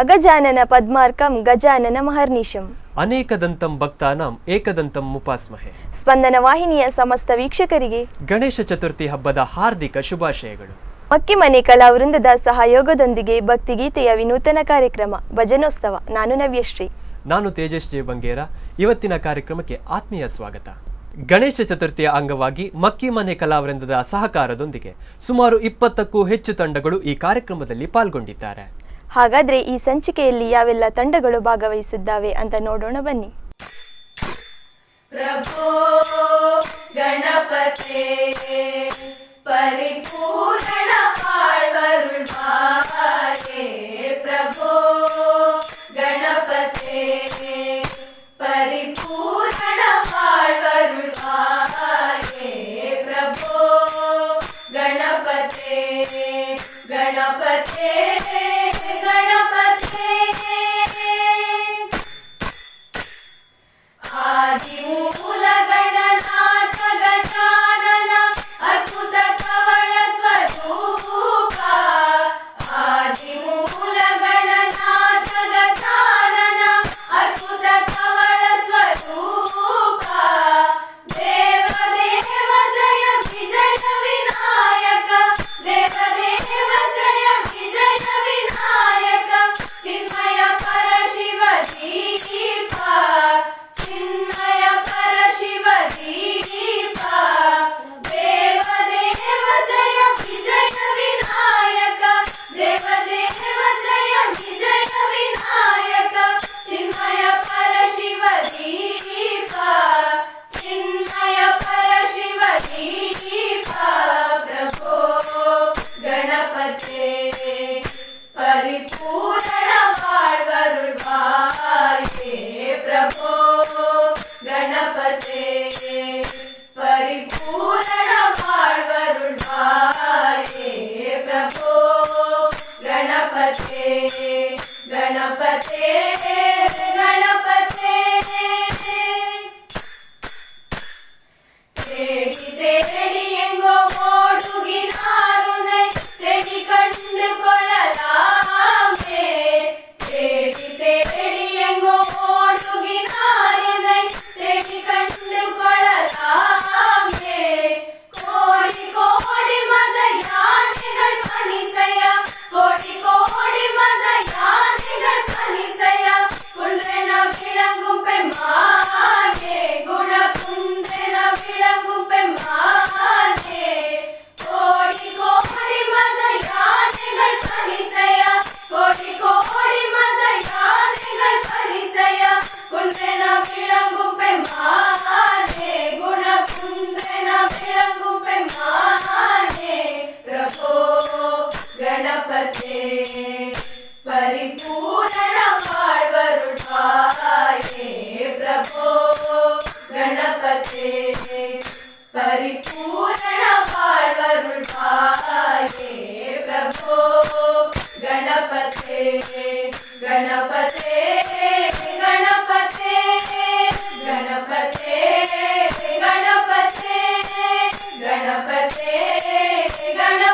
ಅಗಜಾನನ ಪದ್ಮಾರ್ಕಂ ಗಜಾನನ ಮಹರ್ನಿಶಂ ಅನೇಕದಂತಂ ಭಕ್ತಾನಾಂ ಏಕದಂತಂ ಮುಪಾಸ್ಮಹೆ. ಸ್ಪಂದನ ವಾಹಿನಿಯ ಸಮಸ್ತ ವೀಕ್ಷಕರಿಗೆ ಗಣೇಶ ಚತುರ್ಥಿ ಹಬ್ಬದ ಹಾರ್ದಿಕ ಶುಭಾಶಯಗಳು. ಮಕ್ಕಿಮನೆ ಕಲಾವೃಂದದ ಸಹಯೋಗದೊಂದಿಗೆ ಭಕ್ತಿಗೀತೆಯ ವಿನೂತನ ಕಾರ್ಯಕ್ರಮ ಭಜನೋತ್ಸವ. ನಾನು ನವ್ಯಶ್ರೀ. ನಾನು ತೇಜಸ್ ಜೆ ಬಂಗೇರ. ಇವತ್ತಿನ ಕಾರ್ಯಕ್ರಮಕ್ಕೆ ಆತ್ಮೀಯ ಸ್ವಾಗತ. ಗಣೇಶ ಚತುರ್ಥಿಯ ಅಂಗವಾಗಿ ಮಕ್ಕಿಮನೆ ಕಲಾವೃಂದದ ಸಹಕಾರದೊಂದಿಗೆ ಸುಮಾರು 20ಕ್ಕೂ ಹೆಚ್ಚು ತಂಡಗಳು ಈ ಕಾರ್ಯಕ್ರಮದಲ್ಲಿ ಪಾಲ್ಗೊಂಡಿದ್ದಾರೆ. ಹಾಗಾದ್ರೆ ಈ ಸಂಚಿಕೆಯಲ್ಲಿ ಯಾವೆಲ್ಲ ತಂಡಗಳು ಭಾಗವಹಿಸಿದ್ದಾವೆ ಅಂತ ನೋಡೋಣ ಬನ್ನಿ. ಪ್ರಭೋ ಗಣಪತೆ ಪರಿಪೂರ್ಣ ಪಾಳ್ವರುಳ್ವಾರೆ. ಪ್ರಭೋ ಗಣಪತೆ ಪರಿಪೂರ್ಣ ಪಾಳ್ವರುಳ್ವಾರೆ. ಪ್ರಭೋ ಗಣಪತೆ ಗಣಪತೆ ಗಣಪತೆ ಆದಿಮೂಲ ಗಣನಾಥ ಗಜಾನನ ಅದ್ಭುತ ಕವಳ ಸ್ವರೂಪ. ಆದಿಮೂಲ ಗಣನಾಥ ಗಜಾನನ ಅದ್ಭುತ ಕವಳ ಸ್ವರೂಪ. ದೇವ ದೇವ ಜಯ ವಿಜಯ ವಿನಾಯಕ. ದೇವ ದೇವ ಜಯ ವಿಜಯ ವಿನಾಯಕ. ಚಿನ್ಮಯ ಪರ ಶಿವ ದೀಪ. ಚಿನ್ಮಯ ಪರ ಶಿವ ದೀಪ. ದೇವ ದೇವ ಜಯ ವಿಜಯ ವಿನಾಯಕ. ದೇವ ದೇವ ಜಯ ವಿಜಯ ವಿನಾಯಕ. ಚಿನ್ಮಯ ಪರ ಶಿವ ದೀಪ. ಚಿನ್ಮಯ ಪರ ಶಿವ ದೀಪ. ಪ್ರಭೋ ಗಣಪತೆ ಪರಿಪೂರ್ಣ ಪಾಳ್ವರುಳ್ವಾರೆ. ಪ್ರಭೋ ಗಣಪತೆ ಪರಿಪೂರ್ಣ ಪಾಳ್ವರುಳ್ವಾರೆ. ಪ್ರಭೋ ಗಣಪತೆ ಗಣಪತೆ ಗಣಪತೆ. ತೇಡಿ ತೇಡಿ ಎಂಗೋ ಓಡುಗಿನಾರುನೈ ತೇಡಿ ಕಂಡುಕೊಳ್ಳಲಾಮೆ. ತೇಡಿ ತೇಡಿ ಎಂಗೋ ಓಡುಗಿನಾರುನೈ ತೇಡಿ ಕಂಡುಕೊಳ್ಳಲಾಮೆ. ಕೋಡಿ ಕೋಡಿ ಮದ ಯಾನೆಗಳ್ ಪಣಿಸಯ. ಕೋಡಿ ಕೋಡಿ ಮದ ಯಾನೆಗಳ್ ಪಣಿಸಯ. ಕುಂಡ್ರೆನ ವಿಳಂಗುಂ ಪೆಮ್ಮಾನೆ. ಗುಣ ಕುಂಡ್ರೆನ ವಿಳಂಗುಂ ಪೆಮ್ಮಾನೆ. ಕೋಡಿ ಕೋಡಿ ಮದ ಯಾನೆಗಳ್ ಪಣಿಸಯ. ಕೋಡಿ ಕೋಡಿ ಮದ ಯಾನೆಗಳ್ ಪಣಿಸಯ. ಕುಂಡ್ರೆನ ವಿಳಂಗುಂ ಪೆಮ್ಮಾನೆ. ಗುಣ ಕುಂಡ್ರೆನ ವಿಳಂಗುಂ ಪೆಮ್ಮಾನೆ. ಪ್ರಭೋ ಗಣಪತೆ ಪರಿಪೂರ್ಣ ಪಾಳ್ವರುಳ್ವಾರೆ. ಪ್ರಭೋ ಗಣಪತೆ ಪರಿಪೂರ್ಣ ಪಾಳ್ವರುಳ್ವಾರೆ. ಪ್ರಭೋ ಗಣಪತೆ ಗಣಪತೆ ಗಣಪತೆ ಗಣಪತೆ ಗಣಪತೆ ಗಣಪತೆ ಗಣಪತೆ.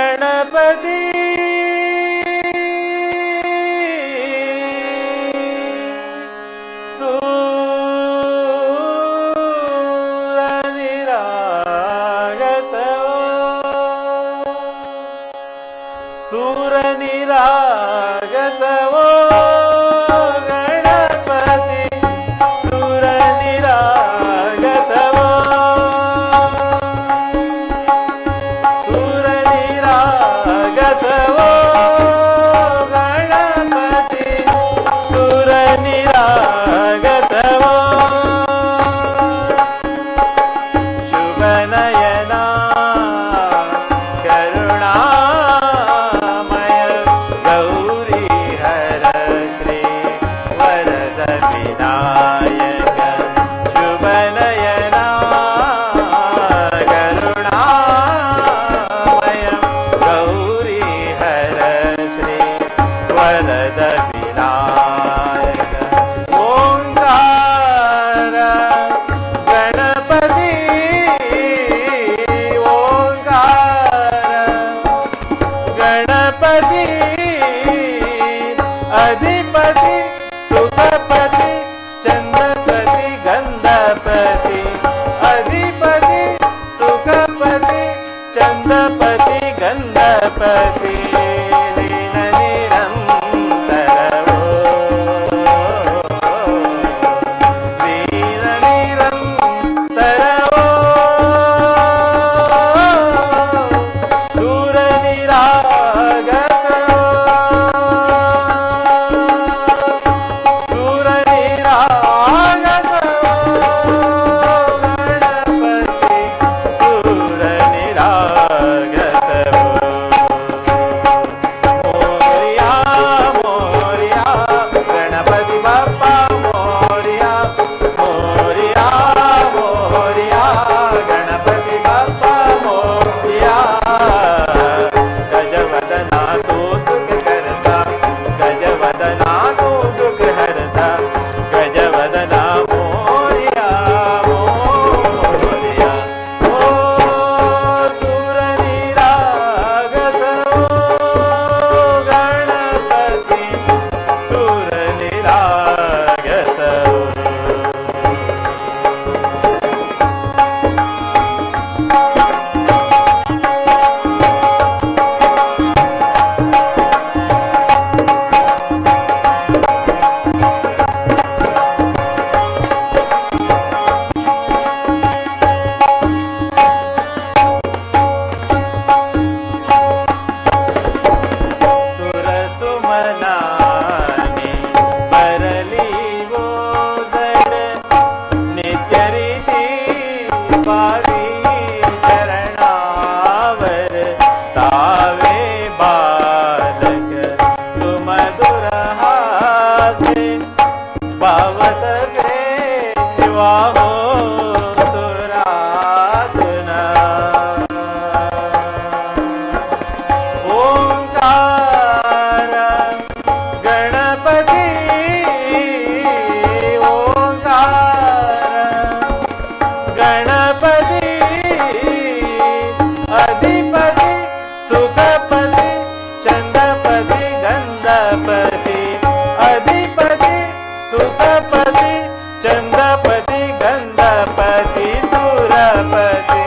ಗಣಪತಿ ಸೂರನಿರಾಗತವೋ. ಗಣಪತಿ ಸೂರನಿರಾಗತವೋ. ಸೂರನಿರಾಗತವೋ. ಗಣಪತಿ ಸೂರನಿರಾಗತವೋ. ಶುಭನಯನ ಕರುಣಾಮಯ ಗೌ ಗಣಪತಿ ಲೀನ ನಿರಂತರವೋ ಲೀನ ನಿರಂತರವೋ ದೂರ ನಿರಾಗತವೋ ದೂರ ನಿರಾಗತವೋ ಗಣಪತಿ ಸೂರ ನಿರಾಗತವೋ ಮೋರ್ಯಾ ಮೋರ್ಯಾ ಗಣಪತಿ ಬಪ್ಪ ಮೋರ್ಯಾ ಮೋರ್ಯಾ ಮೋರ್ಯಾ ಗಣಪತಿ ಬಪ್ಪ ಮೋರ್ಯಾ ಗಜವದನಾ ತೋ ಸುಖ ಕರ್ತಾ ಗಜವದನಾ ತೋ ದುಃಖ ಹರ್ತಾ ಗಜವದನಾ ಮೋರ್ಯಾ ಮೋರ್ಯಾ ಓ ಸೂರ ನಿರಾಗತವೋ ಗಣಪತಿ ಸೂರ ನಿರಾಗತವೋ ಸುರಸುಮನಾನಿ ಬರಲಿ ಓದಡ ನಿತ್ಯ ರೀತಿ ಪಾವಿ ಚರಣಾವರ ತಾವೇ ಬಾಲಕ ಸುಮಧುರ ಹಾಸೆ ಭಾವತ ಸೇವಾ ಹೋ ಸುರಾಧುನಾ ಓಂಕಾರ ಗಣಪತಿ ಓಂಕಾರ ಗಣಪತಿ ಅಧಿಪತಿ ಸುಖಪತಿ ಚಂದ್ರಪತಿ ಗಂಧಪತಿ ಅಧಿಪತಿ ಸುಖಪತಿ ಚಂದ್ರಪತಿ ಗಂಧಪತಿ ಸುರಪತಿ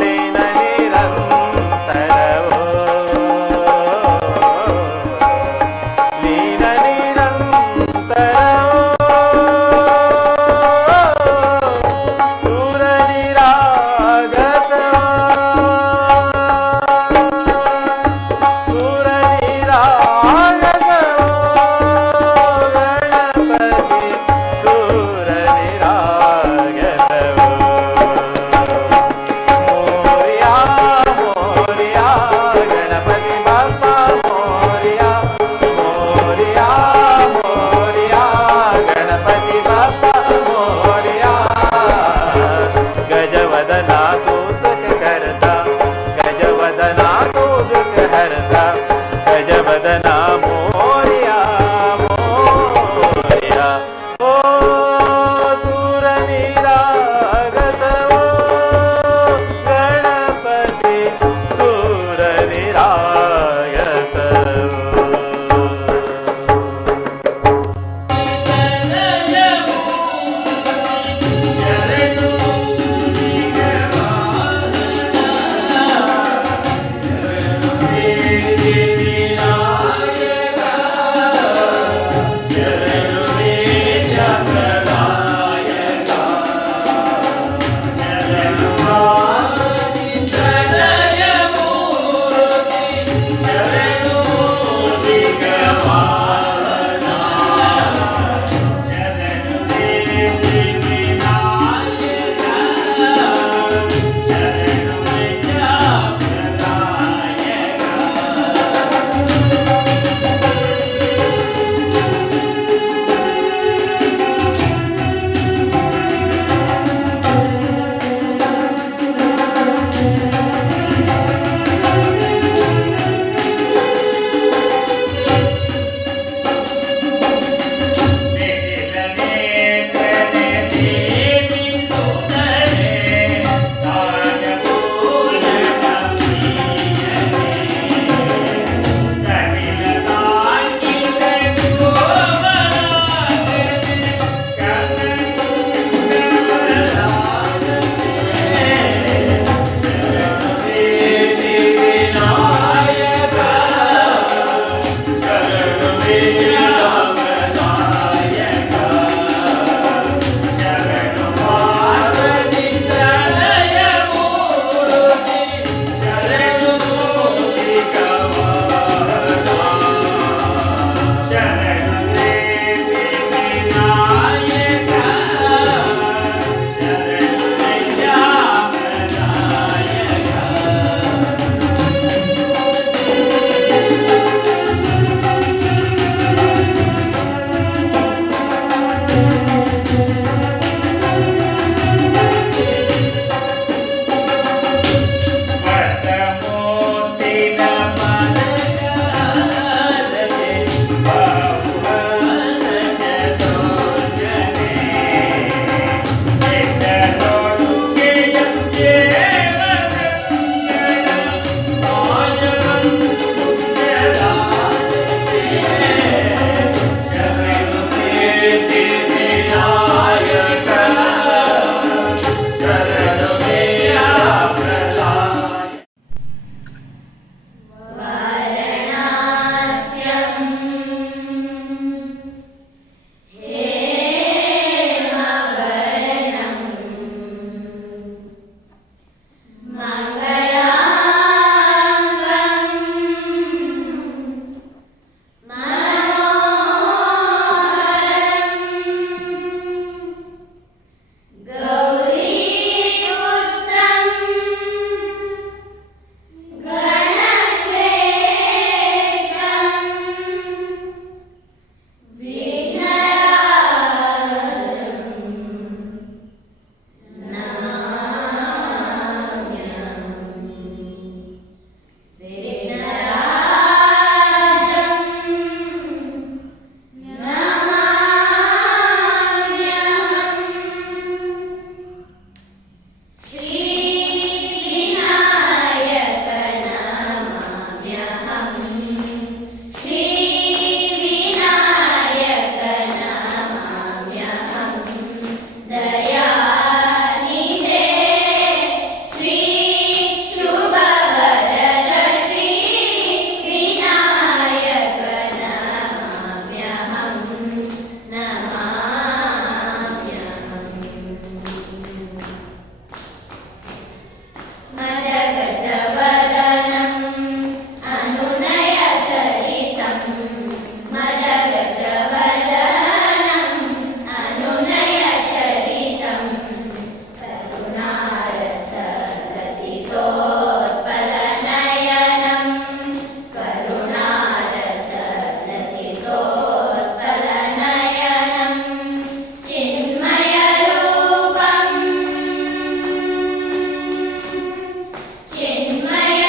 ಲೀನ ನಿರಂತರವೋ ಲೀನ ನಿರಂತರವೋ ದೂರ ನಿರಾಗತವೋ ದೂರ ನಿರಾಗತವೋ ಗಣಪತಿ ಸೂರ ನಿರಾಗತವೋ ಮೋರ್ಯಾ ಮೋರ್ಯಾ ಗಣಪತಿ ಬಪ್ಪ ಮೋರ್ಯಾ ಮೋರ್ಯಾ ಮೋರ್ಯಾ ಗಣಪತಿ ಬಪ್ಪ ಮೋರ್ಯಾ ಗಜವದನಾ ತೋ ಸುಖ ಕರ್ತಾ ಗಜವದನಾ ತೋ ದುಃಖ ಹರ್ತಾ ಗಜವದನಾ ಮೋರ್ಯಾ ಮೋರ್ಯಾ ಓ ದೂರ ನಿರಾಗತವೋ ಗಣಪತಿ ಸೂರ ನಿರಾಗತವೋ चिन्मय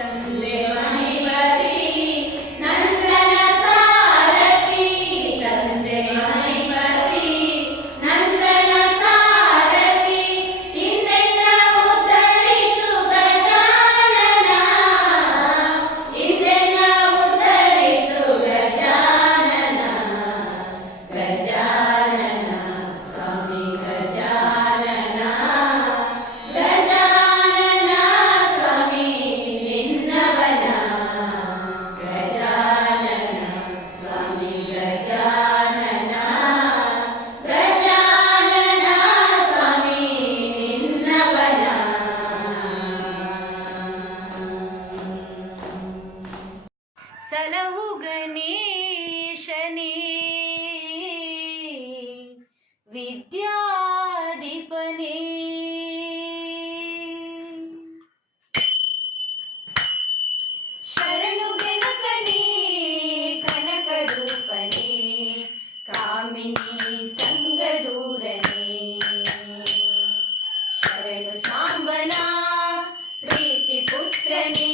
ತಂದೆ ಮಹಿಮತಿ ನಂದನ ಸಾರಥಿ ತಂದೆ ಮಹಿಮತಿ ನಂದನ ಸಾರಥಿ ಇಂದೆಲ್ಲ ಉದ್ಧರಿಸು ಗಜಾನನ ಇಂದೆಲ್ಲ ಉದ್ಧರಿಸು ಗಜಾನನ ಗಜಾನನ ಸ್ವಾಮಿ ಗಜಾನನ ಗಜಾನನ ಸ್ವಾಮಿ ನಿನ್ನವನ ಗಜಾನನ ಸ್ವಾಮಿ ಗಜಾನನ ಗಜಾನನ ಸ್ವಾಮಿ ನಿನ್ನವನ ಸಲಹು ಗಣೇಶನೇ ವಿದ್ಯಾಧಿಪನೇ ಶರಣು ಬೆನಕನೇ ಕನಕ ರೂಪನೇ ಕಾಮಿನಿ ಸಂಗದೂರನೇ ಶರಣು ಸಾಂಬನ ಪ್ರೀತಿ ಪುತ್ರನೇ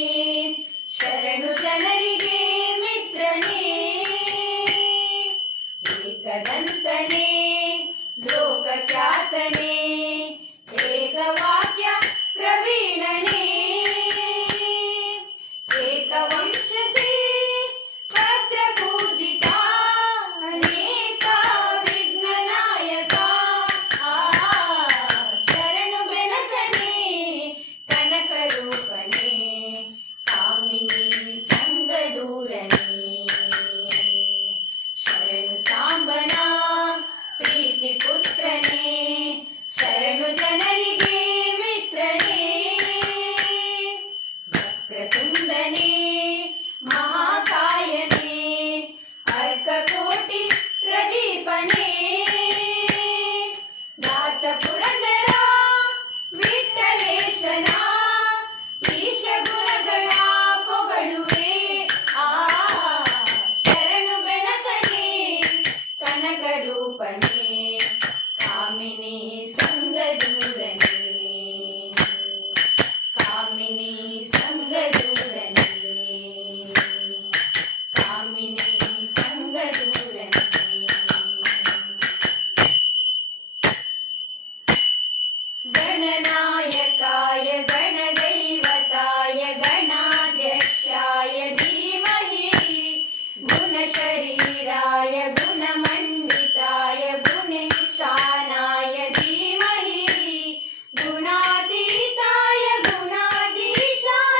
ಶರಣು ಜನರಿಗೆ ಮಿತ್ರನೇ ಏಕದಂತನೇ ಲೋಕಖ್ಯಾತನೇ ಏಕವಾಕ್ಯ ಪ್ರವೀಣನೇ ಏಕವಂಶತೆ ಪತ್ರ ಪೂಜಿತ ಅನೇಕ ವಿಘ್ನನಾಯಕ ಶರಣು ಬೆನಕನೇ ಕನಕ ರೂಪನೇ ಕಾಮಿನಿ ಸಂಗದೂರನೇ ಶರಣು ಸಾಂಬನ ಪ್ರೀತಿ ಪುತ್ರನೇ ಶರಣು ಜನರಿಗೆ ಮಿತ್ರನೇ ವಕ್ರತುಂಡನೇ ಮಹಾಕಾಯನೇ ಅರ್ಕಕೋಟಿ ಪ್ರದೀಪನೇ ದಾಸ ಪುರಂದರ ವಿಠ್ಠಲೇಶನ ಈಶ ಗುಣಗಳ ಪೊಗಳುವೆ ಶರಣು ಬೆನಕನೇ ಕನಕ ರೂಪನೇ ಕಾಮಿನಿ ಸಂಗದೂರನೇ ಕಾಮಿನಿ ಸಂಗದೂರನೇ ಕಾಮಿನಿ ಸಂಗದೂರನೇ गणनायकाय गणदैवताय गणाध्यक्षाय धीमहि गुणशरीराय गुणमण्डिताय गुणेशानाय धीमहि गुणातीताय गुणाधीशाय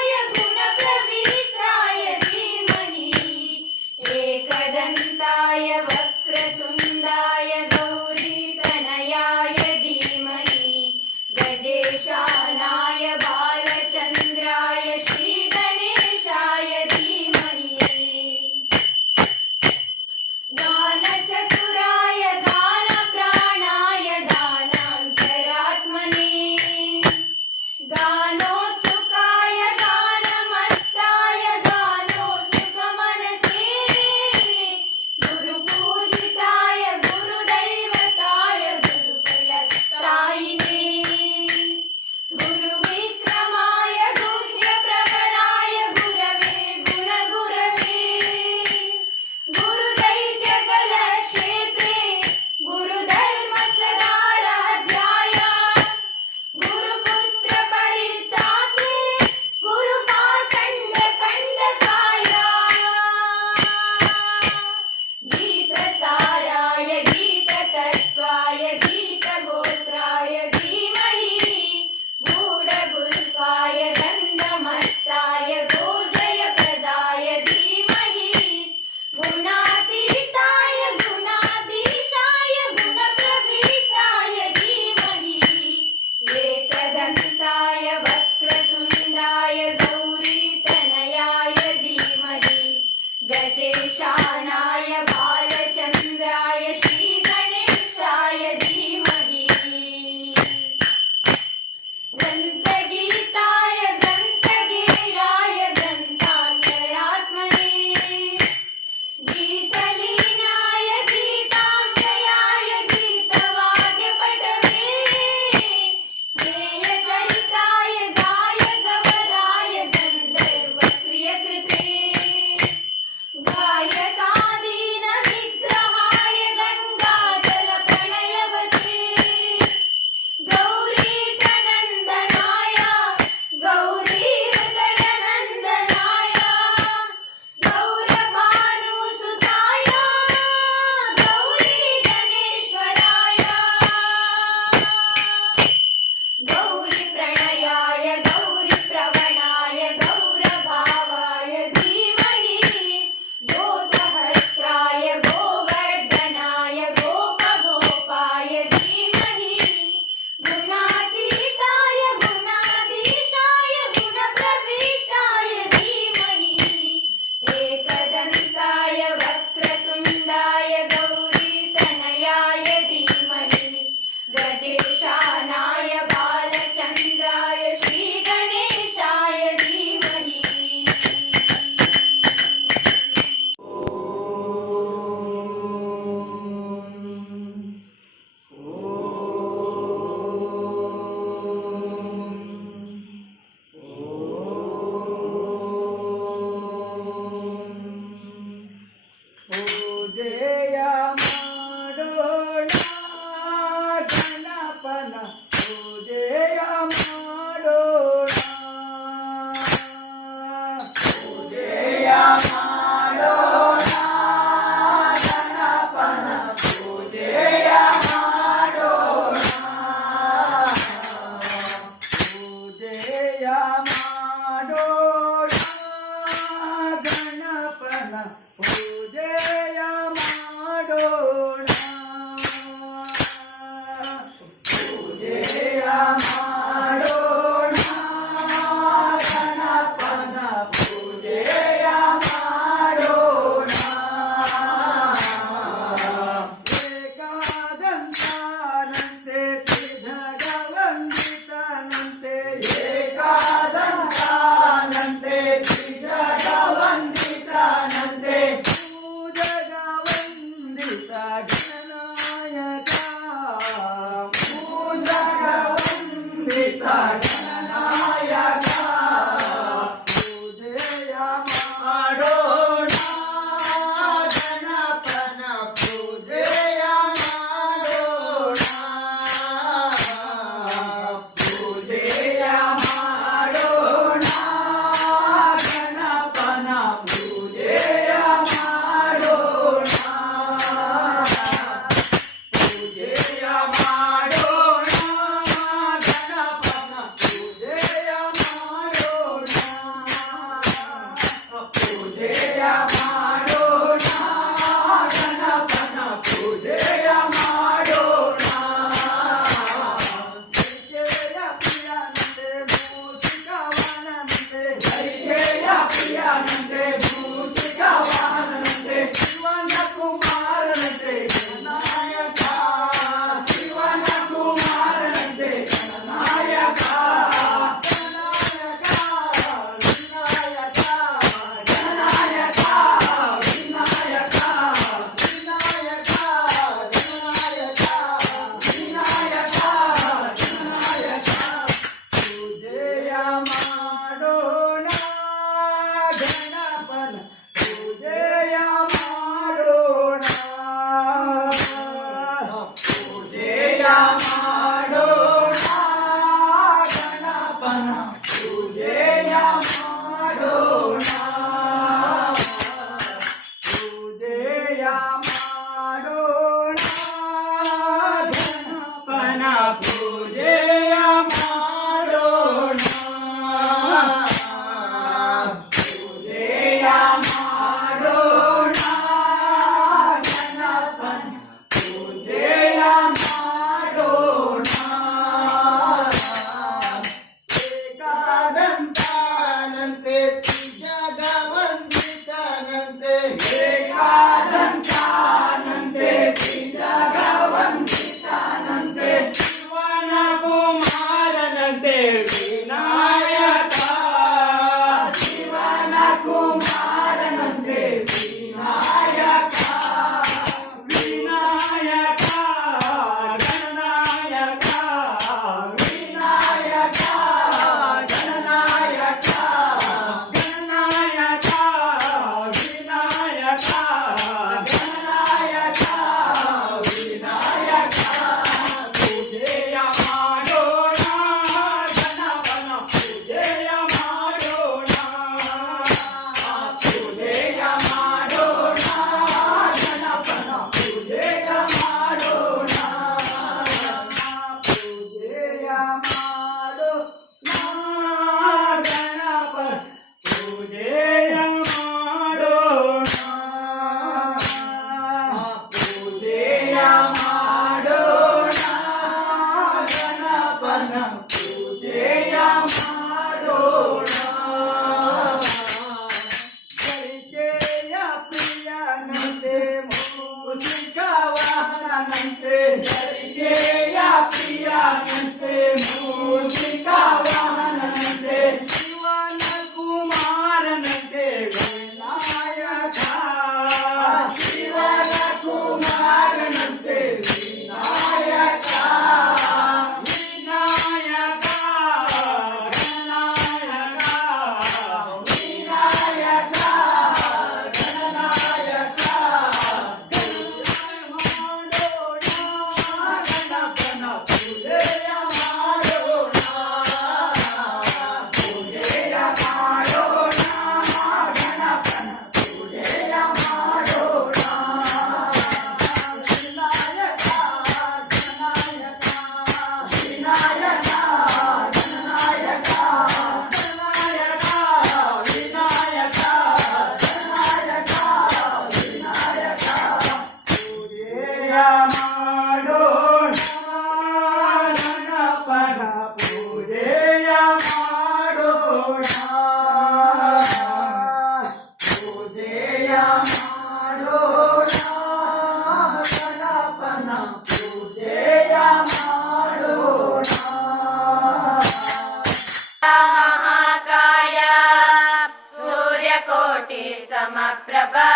कोटि समप्रभा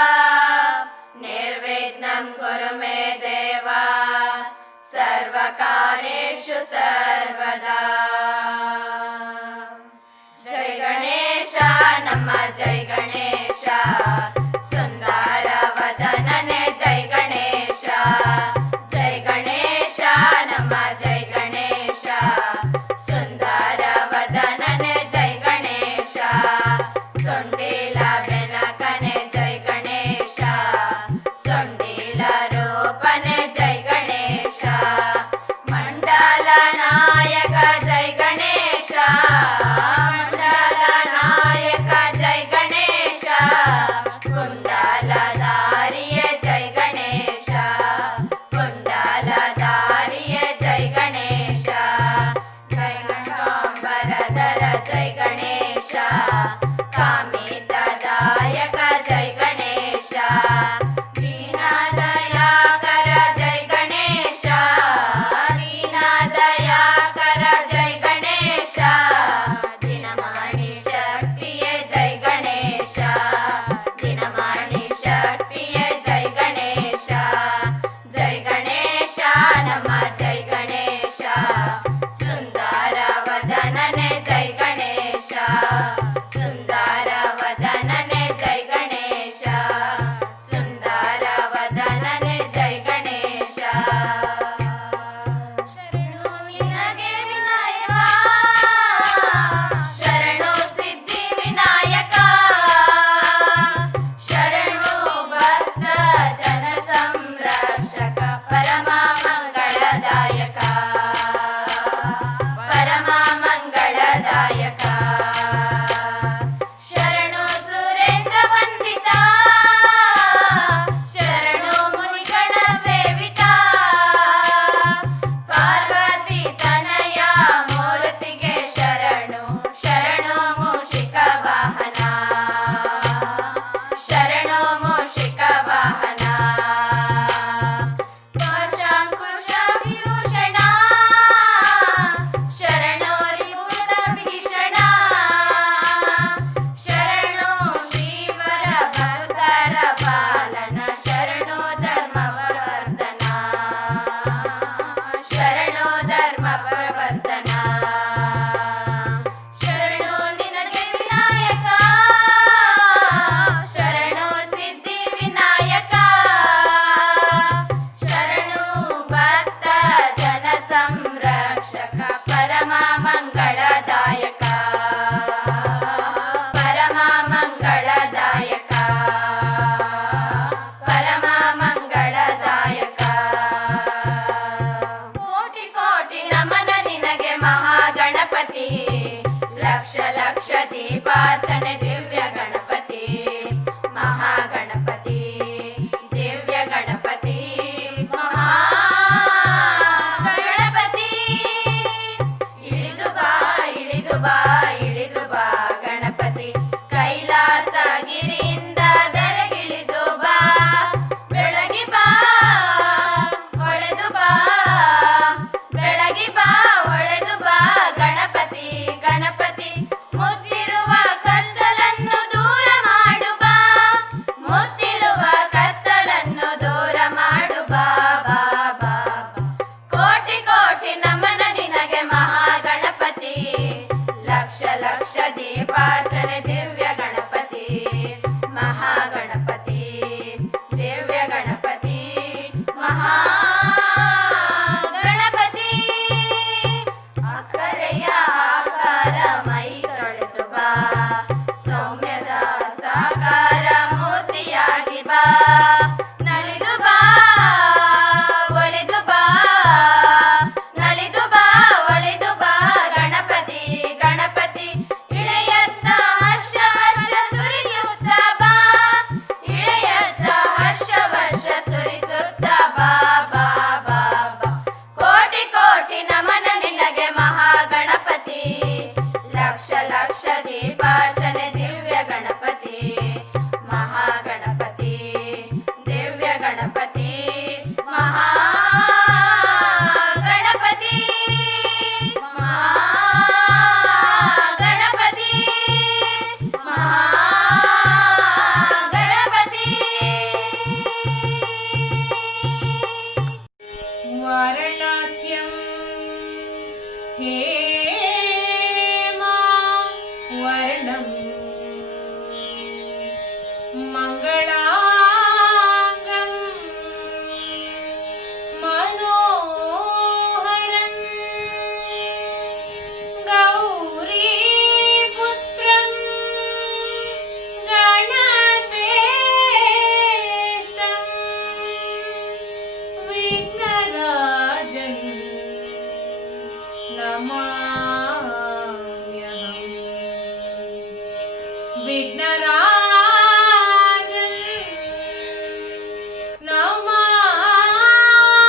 निर्विघ्नं कुरु मे देव सर्वकार्येषु सर्वदा। जय गणेश नम जय गणेश सुंदर वदनने जय गणेश। जय गणेश नम जय गणेश सुंदर वदनने जय गणेश। सुंडील बेनकने जय गणेश सुंडील रूपने जय गणेश। मंडल नायक जय गणेश मंडल नायक जय गणेश। कुंडलधारिये जय गणेश कुंडलधारिये जय गणेश। गंगांबरधर जय गणेश कामितदायक जय गणेश। दीनदयाकर जय गणेश दीनदयाकर जय गणेश। दिनमाणि शक्तिये जय गणेश दिनमाणि शक्तिये जय गणेश। जय गणेश नम जय गणेश सुंदर वदनने जय गणेश सुंदर वदनने जय गणेश सुंदर वदनने जय गणेश। शरणु निनगे विनायक शरणु सिद्धि विनायक शरणु भक्त जन संरक्षक परम मंगलदायक परम मंगलदायक। शरणु सुरेंद्र वंदिता शरणु मुनिगण सेविता पार्वती तनया मूर्तिगे शरणु शरणु मूषिक वाहನ शरणु मूषिक वाहನ। पाशांकुश विभूषण शरणु रिपुष भीषण शरणु श्रीवर भक्तर पालन शरणु धर्म प्रवर्तन शरणु धर्म प्रवर्तन। शरणु निनगे विनायक शरणु सिद्धि विनायक शरणु भक्त जन संरक्षक परम मंगलदायक परम मंगलदायक परम मंगलदायक। कोटि कोटि नमन निनगे महागणपति लक्ष लक्ष दीपार्चने दिव्य गणपति महागणपति दिव्य गणपति महागणपति। इಳಿದು ಬಾ ಇಳಿದು ಬಾ ಗಣಪತಿ ಕೈಲಾಸಗಿರಿಯಿಂದ ಧರೆಗಿಳಿದು ಬಾ ಬೆಳಗಿ ಬಾ ಹೊಳೆದು ಬಾ ಬೆಳಗಿ ಬಾ ಹೊಳೆದು ಬಾ ಗಣಪತಿ ಗಣಪತಿ ಮುದ್ದಿರುವ ಕತ್ತಲ विघ्नराजन्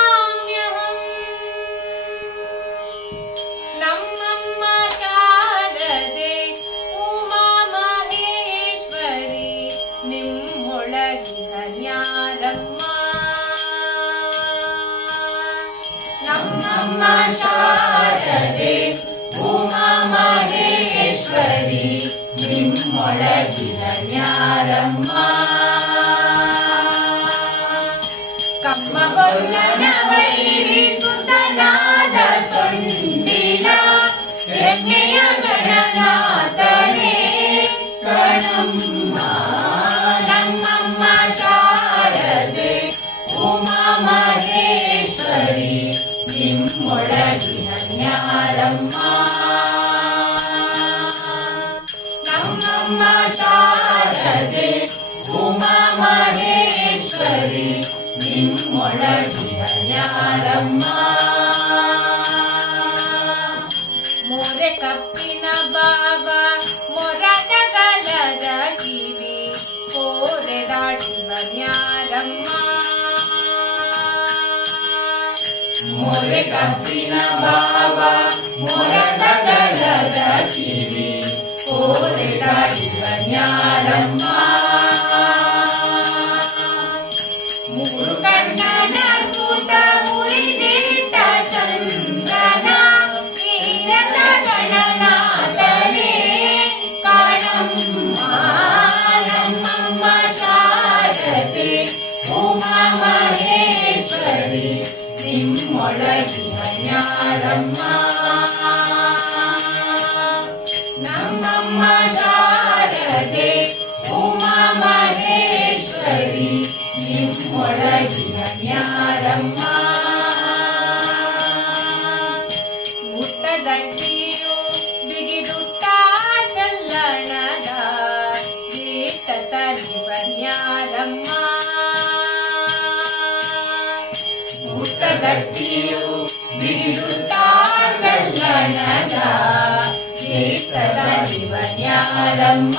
नमाम्यहम् नಮ್ಮಮ್ಮ ಶಾರದೆ ಉಮಾ ಮಹೇಶ್ವರಿ ನಿಮ್ಮೊಳಗಿನ ನ್ಯಾರಮ್ಮ ನಮ್ಮಮ್ಮ ಶಾರದೆ ಉಮಾ ಮಹೇಶ್ವರಿ ನಿಮ್ಮೊಳಗಿನ ನ್ಯಾರಮ್ಮ ಕಮ್ಮಗೊಲ್ಲನ ವೈರಿ ಸುತನಾದ ಸೊಂಡಿಲ ಹೆಮ್ಮೆಯ ಗಣನಾಥನೇ ಕಣಮ್ಮ ನಮ್ಮಮ್ಮ ಶಾರದೆ ಉಮಾ ಮಹೇಶ್ವರಿ ನಿಮ್ಮೊಳಗಿನ ನ್ಯಾರಮ್ಮ ನಮ್ಮಮ್ಮ ಶಾರದೆ ಉಮಾ ಮಹೇಶ್ವರಿ ನಿಮ್ಮೊಳಗಿನ ನ್ಯಾರಮ್ಮ ಮೋರೆ ಕಪ್ಪಿನ ಬಾವ ಮೊರದ ಗಲದ ಕಿವಿ ಕೋರೆ ದಾಟಿವ ನ್ಯಾರಮ್ಮ ಮೋರೆ ಕಪ್ಪಿನ ಬಾವ ಮೊರದ ಗಲದ ಕಿವಿ ಕೋರೆ ದಾಟಿವ ನ್ಯಾರಮ್ಮ ಮೂರು ಕಣ್ಣನ ಸುತ ಮುರಿದಿಟ್ಟ ಚಂದ್ರನ ವೀರದ ಗಣನಾಥನೇ ಕಾಣಮ್ಮ ನಮ್ಮಮ್ಮ ಶಾರದೆ ಉಮಾ ಮಹೇಶ್ವರಿ ನಿಮ್ಮೊಳಗಿನ ನ್ಯಾರಮ್ಮ ನಮ್ಮಮ್ಮ ಶಾರದೆ ಉಮಾ ಮಹೇಶ್ವರಿ ನಿಮ್ಮೊಳಗಿನ ನ್ಯಾರಮ್ಮ ಮುಟ್ಟಗಟ್ಟಿಯು ಬಿಗಿದುಟ್ಟ ಚಲ್ಲಣದ ದೀಟ ತಲಿವ ನ್ಯಾರಮ್ಮ ಮುಟ್ಟಗಟ್ಟಿಯು ಬಿಗಿದುಟ್ಟ ಚಲ್ಲಣದ ದೀಟ ತಲಿವ ನ್ಯಾರಮ್ಮ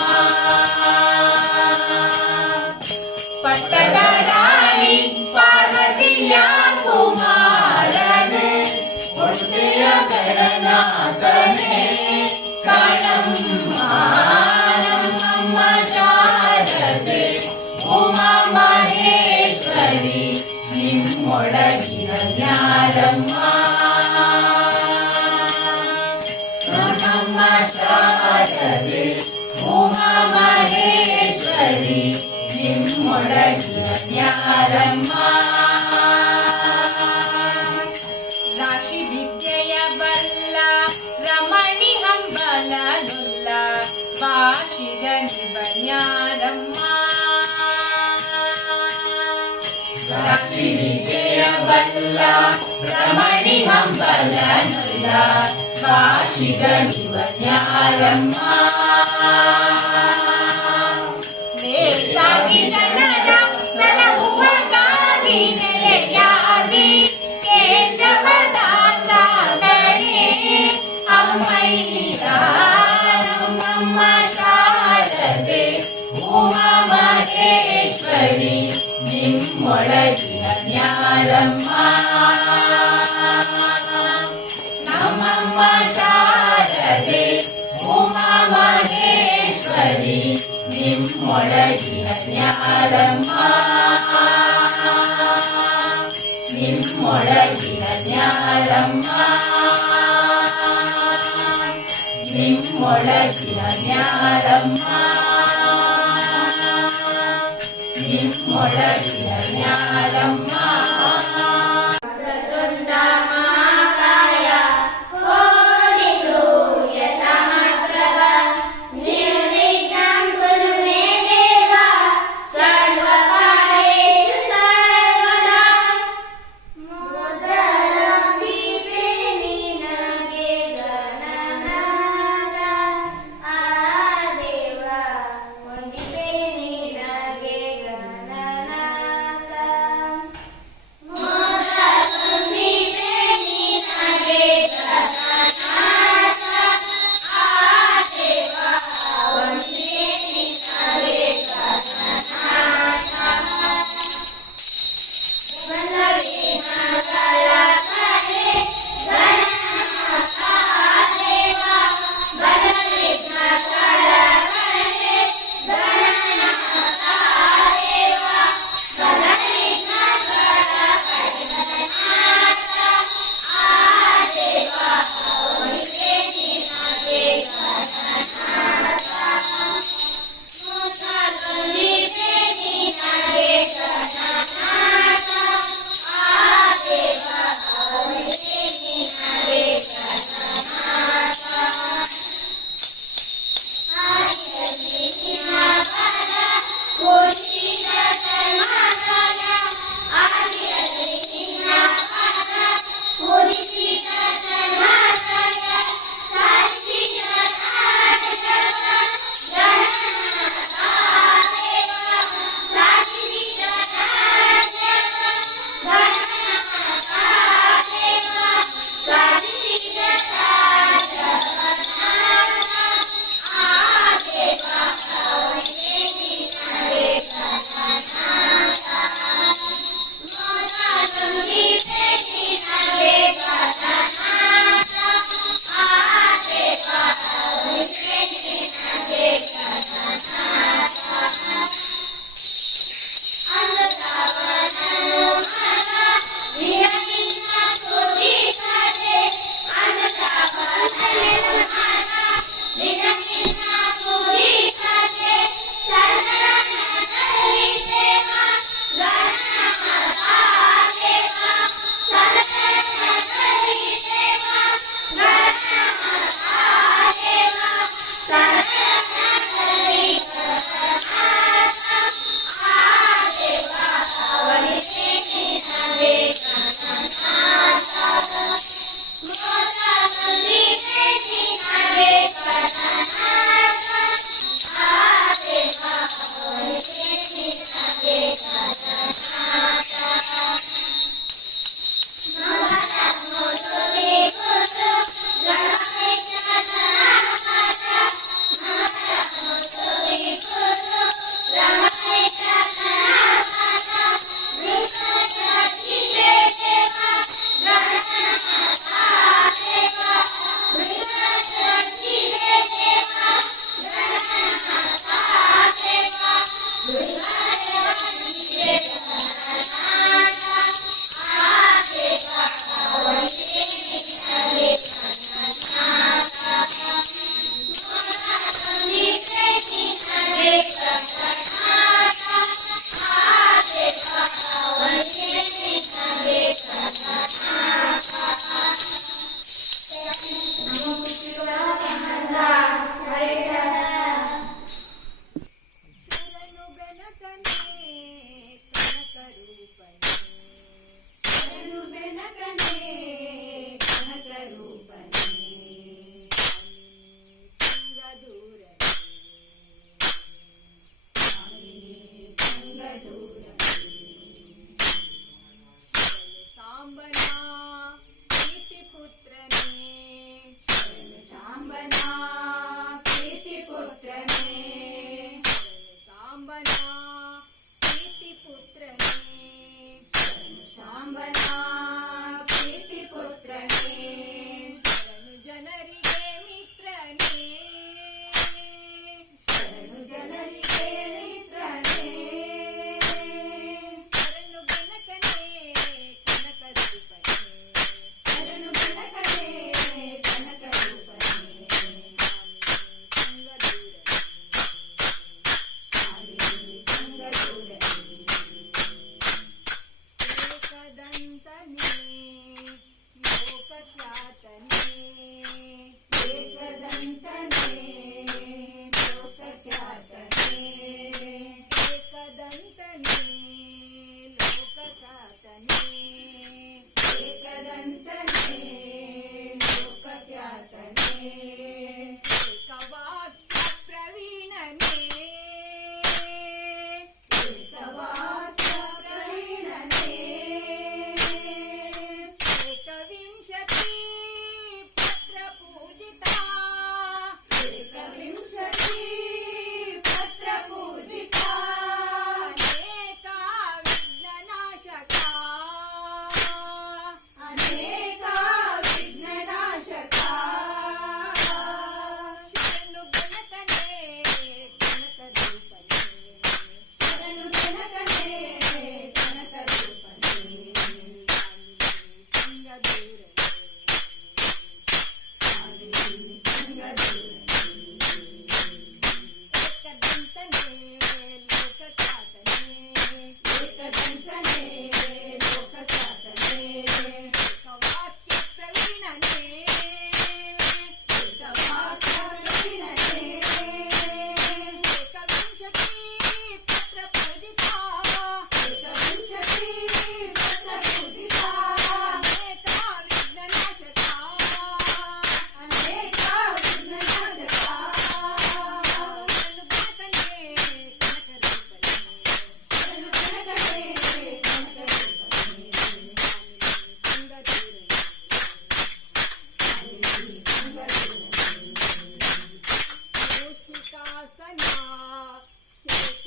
ಪಟ್ಟದ ರಾಣಿ ಪಾರ್ವತಿಯ ಕುಮಾರನೇ ಹೊಟ್ಟೆಯ ಗಣನಾಥನೇ ಕಣಮ್ಮ ನಮ್ಮಮ್ಮ ಶಾರದೆ ಉಮಾ ಮಹೇಶ್ವರಿ ನಿಮ್ಮೊಳಗಿನ ನ್ಯಾರಮ್ಮ ನಮ್ಮಮ್ಮ ಶಾರದೆ ಉಮಾ ಮಹೇಶ್ವರಿ ನಿಮ್ಮೊಳಗಿನ ನ್ಯಾರಮ್ಮ ರಾಶಿ ವಿದ್ಯೆಯ ಬಲ್ಲ ರಮಣಿ ಹಂಬಲನುಲ್ಲ ಭಾಷಿಗ ನಿವ ನ್ಯಾರಮ್ಮ ರಾಶಿ ವಿದ್ಯೆಯ ಬಲ್ಲ ರಮಣಿ ಹಂಬಲನುಲ್ಲ ಭಾಷಿಗ ನಿವ ನ್ಯಾರಮ್ಮ ನೇಸಾಗಿ ಜನರ ಸಲಹುವಗಾಗಿ ನೆಲೆಯಾದಿ ಕೇಶವದಾಸ ಗಣೇ ಅಮ್ಮಯ್ಯ ನಮ್ಮಮ್ಮ ಶಾರದೆ ಉಮಾ ಮಹೇಶ್ವರಿ ನಿಮ್ಮೊಳಗಿನ ನ್ಯಾರಮ್ಮ ನಮ್ಮಮ್ಮ ಶಾರದೆ ಉಮಾ ಮಹೇಶ್ವರಿ ನಿಮ್ಮೊಳಗಿನ ನ್ಯಾರಮ್ಮ ನಿಮ್ಮೊಳಗಿನ ನ್ಯಾರಮ್ಮ ನಿಮ್ಮೊಳಗಿನ ನ್ಯಾರಮ್ಮ ನಿಮ್ಮೊಳಗಿನ ನ್ಯಾರಮ್ಮ Mom.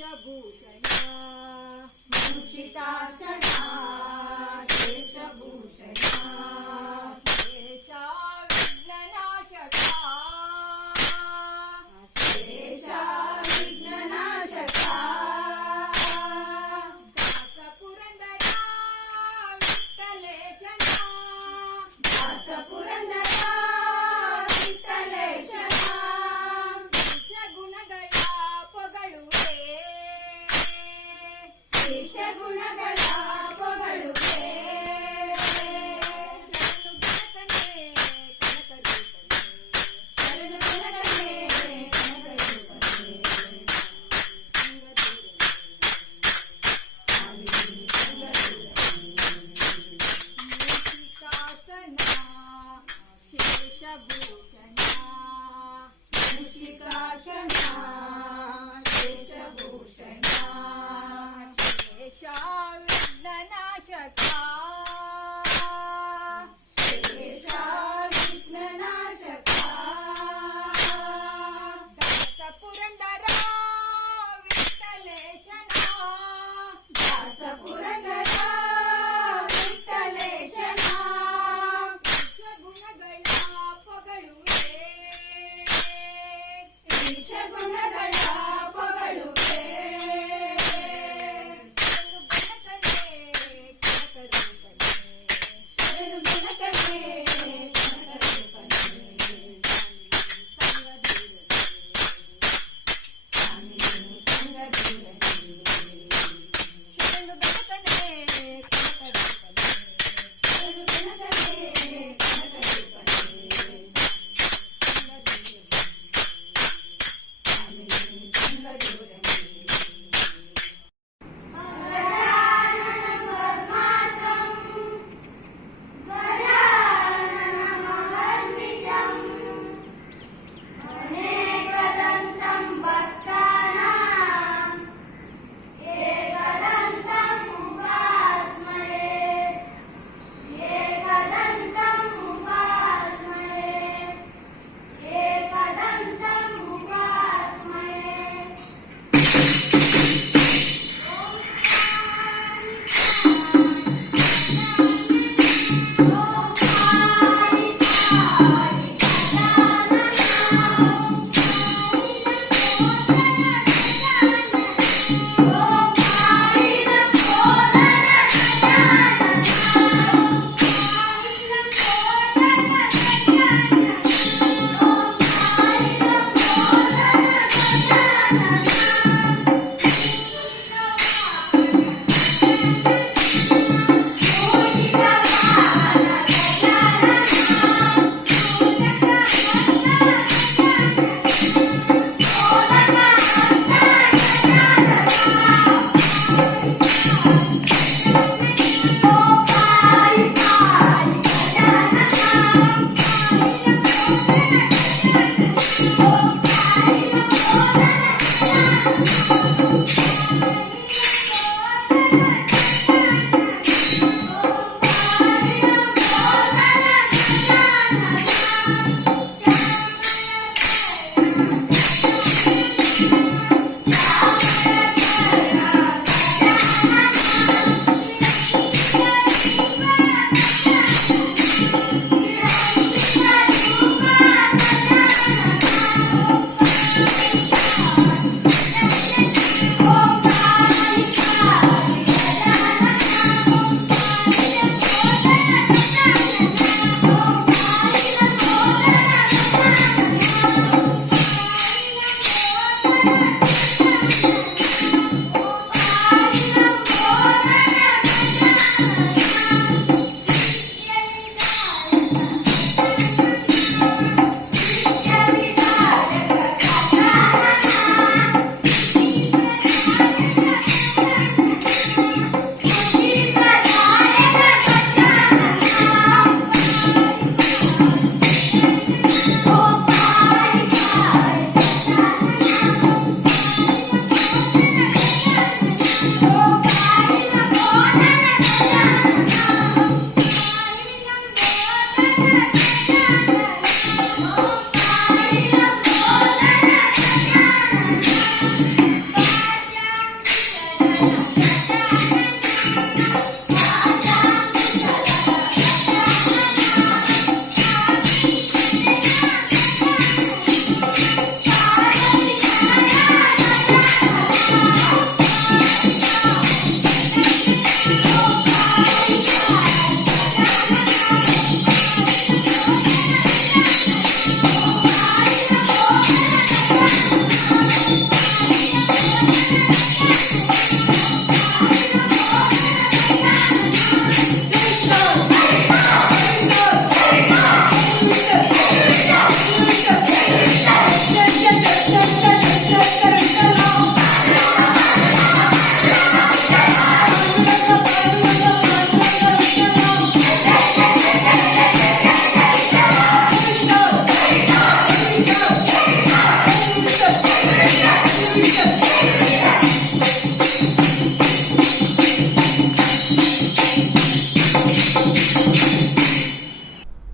ಶೇಷಭೂಷಣ ಮೂಷಿಕಾಸನ ಶೇಷಭೂಷಣ ಶೇಷ ವಿಘ್ನನಾಶಕ ಶೇಷ ವಿಘ್ನನಾಶಕ ದಾಸ ಪುರಂದರ ವಿಠಲೇಶನ ದಾಸ ಪುರಂದರ ವಿಠಲೇಶನ ಗುಣಗಳ ಪೊಗಳುವೆ ಗುಣಗಳ ಪೊಗಳುವೆ ಶೇಷಭೂಷಣ ಮೂಷಿಕಾಸನ ಶೇಷಭೂಷಣ ಶೇಷ ವಿಘ್ನನಾಶಕ ಶೇಷ ವಿಘ್ನನಾಶಕ ದಾಸ ಪುರಂದರ ವಿಠಲೇಶನ ದಾಸ ಪುರಂದರ ವಿಠಲೇಶನ ಗುಣಗಳ ಪೊಗಳುವೆ ಗುಣಗಳ ಪೊಗಳುವೆ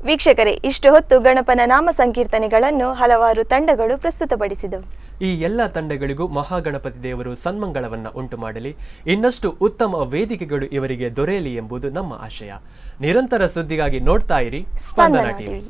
ವೀಕ್ಷಕರೇ, ಇಷ್ಟು ಹೊತ್ತು ಗಣಪನ ನಾಮ ಸಂಕೀರ್ತನೆಗಳನ್ನು ಹಲವಾರು ತಂಡಗಳು ಪ್ರಸ್ತುತಪಡಿಸಿದವು. ಈ ಎಲ್ಲ ತಂಡಗಳಿಗೂ ಮಹಾಗಣಪತಿ ದೇವರು ಸನ್ಮಂಗಳವನ್ನ ಉಂಟು ಮಾಡಲಿ, ಇನ್ನಷ್ಟು ಉತ್ತಮ ವೇದಿಕೆಗಳು ಇವರಿಗೆ ದೊರೆಯಲಿ ಎಂಬುದು ನಮ್ಮ ಆಶಯ. ನಿರಂತರ ಸುದ್ದಿಗಾಗಿ ನೋಡ್ತಾ ಇರಿ ಸ್ಪಂದನ ಟಿವಿ.